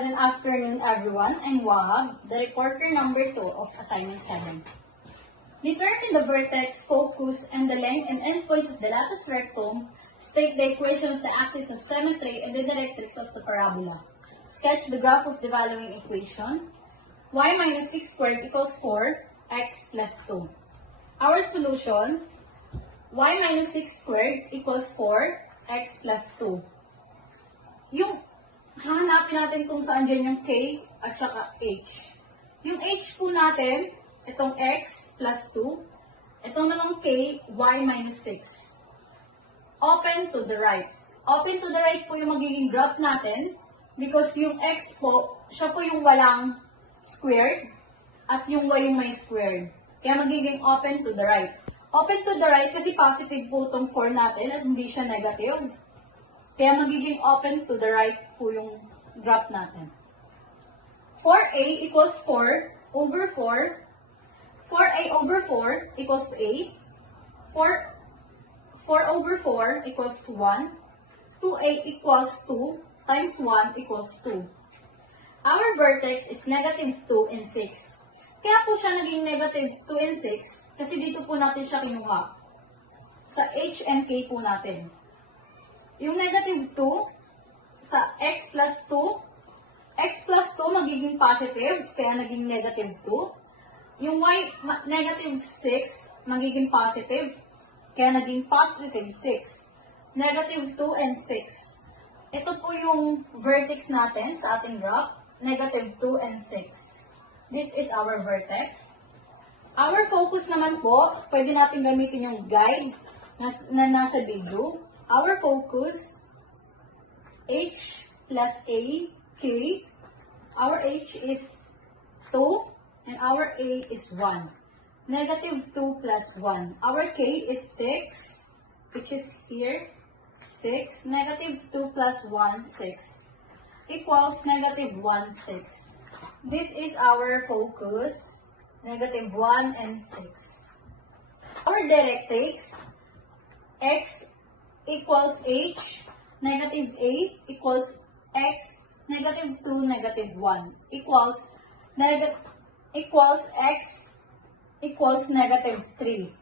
pleasant afternoon, everyone. I'm Wahab, the reporter number 2 of Assignment 7. Determine the vertex, focus, and the length and endpoints of the latus rectum. State the equation of the axis of symmetry and the directrix of the parabola. Sketch the graph of the following equation. Y minus 6 squared equals 4, x plus 2. Our solution, y minus 6 squared equals 4, x plus 2. Yung hahanapin natin kung saan dyan yung k at saka h. Yung h po natin, itong x plus 2. Itong namang k, y minus 6. Open to the right. Open to the right po yung magiging graph natin because yung x po, siya po yung walang squared at yung y yung may squared. Kaya magiging open to the right. Open to the right kasi positive po itong 4 natin at hindi siya negative. Kaya magiging open to the right po yung graph natin. 4a equals 4 over 4. 4a over 4 equals to 8. 4 over 4 equals to 1. 2a equals 2 times 1 equals 2. Our vertex is negative 2 and 6. Kaya po siya naging negative 2 and 6 kasi dito po natin siya kinuha. Sa h and k po natin. Yung negative 2 sa x plus 2. X plus 2 magiging positive kaya naging negative 2. Yung y negative 6 magiging positive kaya naging positive 6. Negative 2 and 6. Ito po yung vertex natin sa ating graph. Negative 2 and 6. This is our vertex. Our focus naman po, pwede natin gamitin yung guide na nasa video. Our focus, h plus a, k. Our h is 2 and our a is 1. Negative 2 plus 1. Our k is 6, which is here, 6. Negative 2 plus 1, 6. Equals negative 1, 6. This is our focus, negative 1 and 6. Our directrix, x equals h, negative 8 equals x, negative 2, negative 1 equals x equals negative 3.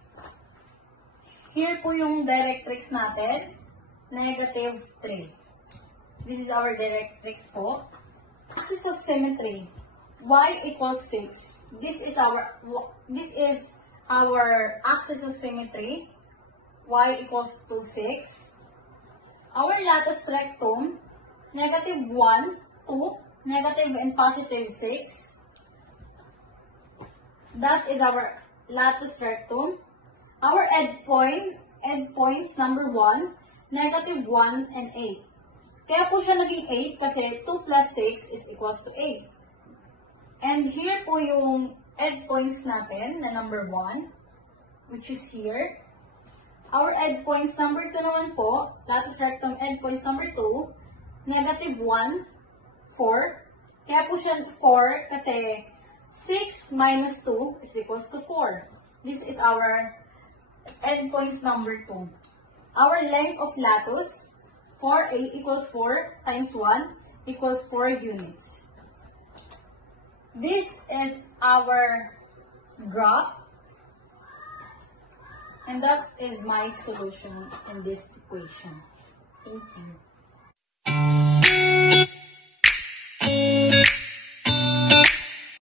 Here po yung directrix natin, negative 3. This is our directrix po. Axis of symmetry, y equals 6. This is our axis of symmetry, y equals to 6. Our latus rectum, negative 1, 2, negative and positive 6. That is our latus rectum. Our endpoints number 1, negative 1 and 8. Kaya po siya naging 8 kasi 2 plus 6 is equals to 8. And here po yung endpoints natin na number 1, which is here. Our endpoints number 2 naman po, latus rectum endpoints number 2, negative 1, 4. Kaya po siya 4 kasi 6 minus 2 is equals to 4. This is our endpoints number 2. Our length of latus, 4a equals 4 times 1 equals 4 units. This is our graph. And that is my solution in this equation. Thank you.